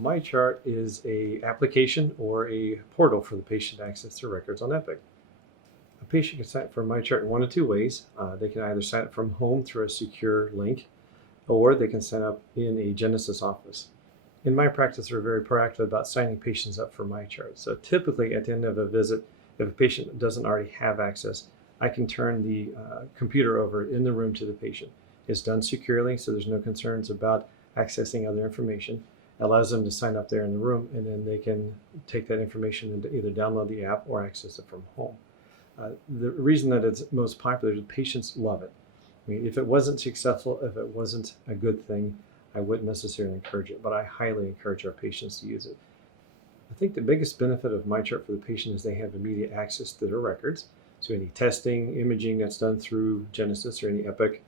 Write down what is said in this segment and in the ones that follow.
MyChart is a application or a portal for the patient to access their records on Epic. A patient can sign up for MyChart in one of two ways. They can either sign up from home through a secure link, or they can sign up in a Genesis office. In my practice, we're very proactive about signing patients up for MyChart. So typically at the end of a visit, if a patient doesn't already have access, I can turn the computer over in the room to the patient. It's done securely, so there's no concerns about accessing other information. It allows them to sign up there in the room, and then they can take that information and either download the app or access it from home. The reason that it's most popular is patients love it. I mean, if it wasn't successful, if it wasn't a good thing, I wouldn't necessarily encourage it, but I highly encourage our patients to use it. I think the biggest benefit of MyChart for the patient is they have immediate access to their records. So any testing, imaging that's done through Genesis or any Epic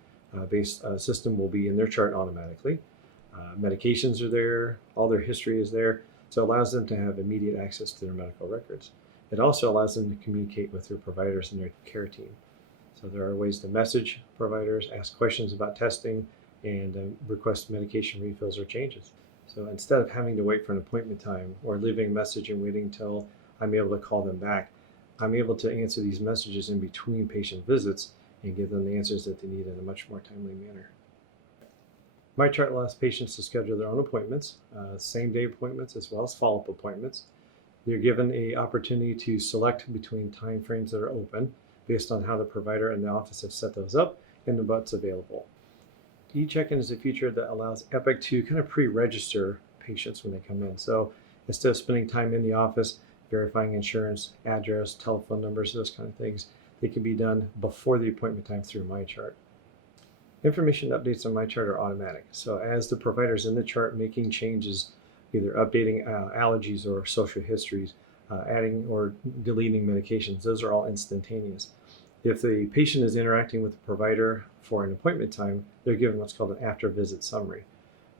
based system will be in their chart automatically. Medications are there, all their history is there, so it allows them to have immediate access to their medical records. It also allows them to communicate with their providers and their care team. So there are ways to message providers, ask questions about testing, and request medication refills or changes. So instead of having to wait for an appointment time or leaving a message and waiting until I'm able to call them back, I'm able to answer these messages in between patient visits and give them the answers that they need in a much more timely manner. MyChart allows patients to schedule their own appointments, same-day appointments as well as follow-up appointments. They're given an opportunity to select between time frames that are open based on how the provider and the office have set those up and what's available. E-check-in is a feature that allows Epic to kind of pre-register patients when they come in. So instead of spending time in the office verifying insurance, address, telephone numbers, those kind of things, they can be done before the appointment time through MyChart. Information updates on MyChart are automatic. So as the provider's in the chart making changes, either updating allergies or social histories, adding or deleting medications, those are all instantaneous. If the patient is interacting with the provider for an appointment time, they're given what's called an after visit summary.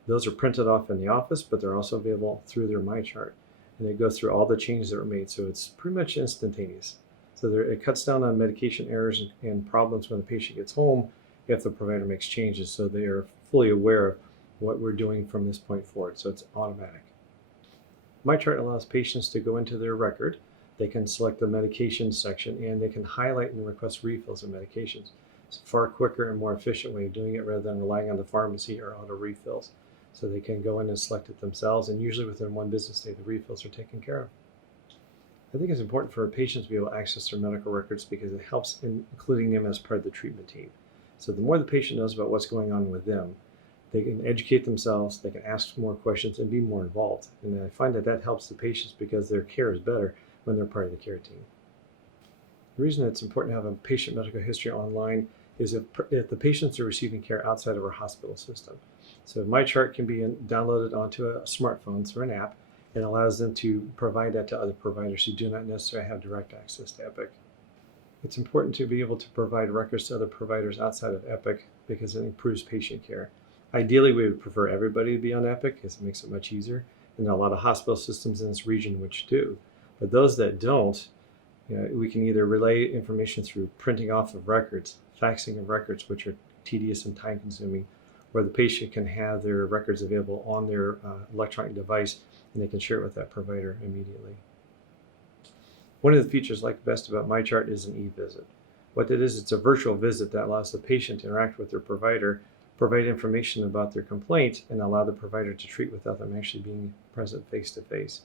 Those are printed off in the office, but they're also available through their MyChart. And they go through all the changes that were made, so it's pretty much instantaneous. So it cuts down on medication errors and problems when the patient gets home if the provider makes changes, so they are fully aware of what we're doing from this point forward, so it's automatic. MyChart allows patients to go into their record. They can select the medication section and they can highlight and request refills of medications. It's a far quicker and more efficient way of doing it rather than relying on the pharmacy or auto refills. So they can go in and select it themselves, and usually within one business day, the refills are taken care of. I think it's important for patients to be able to access their medical records because it helps in including them as part of the treatment team. So the more the patient knows about what's going on with them, they can educate themselves, they can ask more questions and be more involved. And I find that that helps the patients because their care is better when they're part of the care team. The reason it's important to have a patient medical history online is if the patients are receiving care outside of our hospital system. So MyChart can be downloaded onto a smartphone through an app. It allows them to provide that to other providers who do not necessarily have direct access to Epic. It's important to be able to provide records to other providers outside of Epic because it improves patient care. Ideally, we would prefer everybody to be on Epic because it makes it much easier. And there are a lot of hospital systems in this region which do. But those that don't, we can either relay information through printing off of records, faxing of records, which are tedious and time consuming, where the patient can have their records available on their electronic device and they can share it with that provider immediately. One of the features I like best about MyChart is an e-visit. What it is, it's a virtual visit that allows the patient to interact with their provider, provide information about their complaint, and allow the provider to treat without them actually being present face-to-face.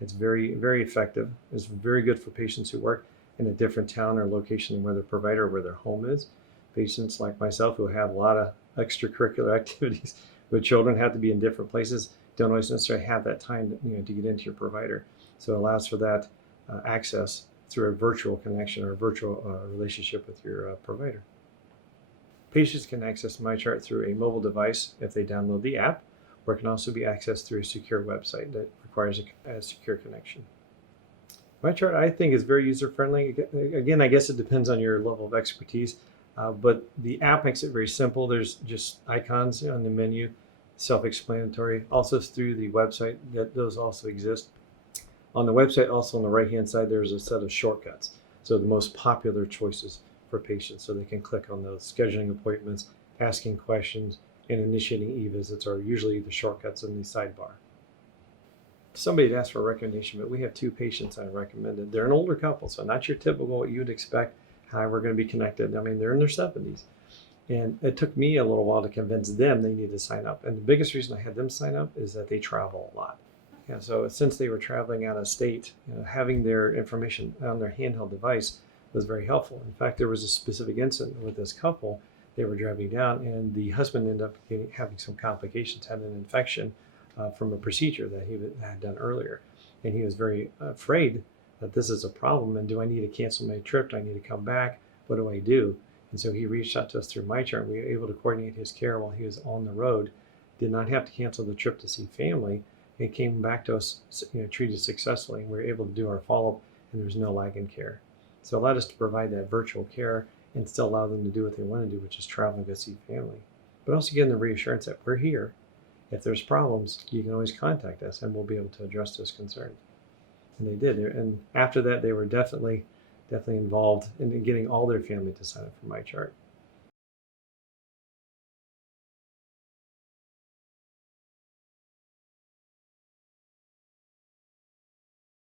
It's very, very effective. It's very good for patients who work in a different town or location than where their provider or where their home is. Patients like myself who have a lot of extracurricular activities with children have to be in different places, don't always necessarily have that time to get into your provider. So it allows for that access through a virtual connection or a virtual relationship with your provider. Patients can access MyChart through a mobile device if they download the app, or it can also be accessed through a secure website that requires a secure connection. MyChart, I think, is very user-friendly. Again, I guess it depends on your level of expertise, but the app makes it very simple. There's just icons on the menu, self-explanatory. Also through the website, those also exist. On the website, also on the right-hand side, there's a set of shortcuts. So the most popular choices for patients, so they can click on those. Scheduling appointments, asking questions, and initiating e-visits are usually the shortcuts in the sidebar. somebody had asked for a recommendation, but we have two patients I recommended. They're an older couple, so not your typical what you would expect, how we're going to be connected. I mean, they're in their 70s. And it took me a little while to convince them they need to sign up. And the biggest reason I had them sign up is that they travel a lot. Yeah, so since they were traveling out of state, having their information on their handheld device was very helpful. In fact, there was a specific incident with this couple. They were driving down, and the husband ended up having some complications, had an infection from a procedure that he had done earlier. And he was very afraid that this is a problem, and do I need to cancel my trip? Do I need to come back? What do I do? And so he reached out to us through MyChart. We were able to coordinate his care while he was on the road, did not have to cancel the trip to see family, and came back to us, treated successfully. And we were able to do our follow-up, and there was no lag in care. So it allowed us to provide that virtual care and still allow them to do what they want to do, which is travel and go see family. But also give them the reassurance that we're here. If there's problems, you can always contact us, and we'll be able to address those concerns. And they did. And after that, they were definitely involved in getting all their family to sign up for MyChart.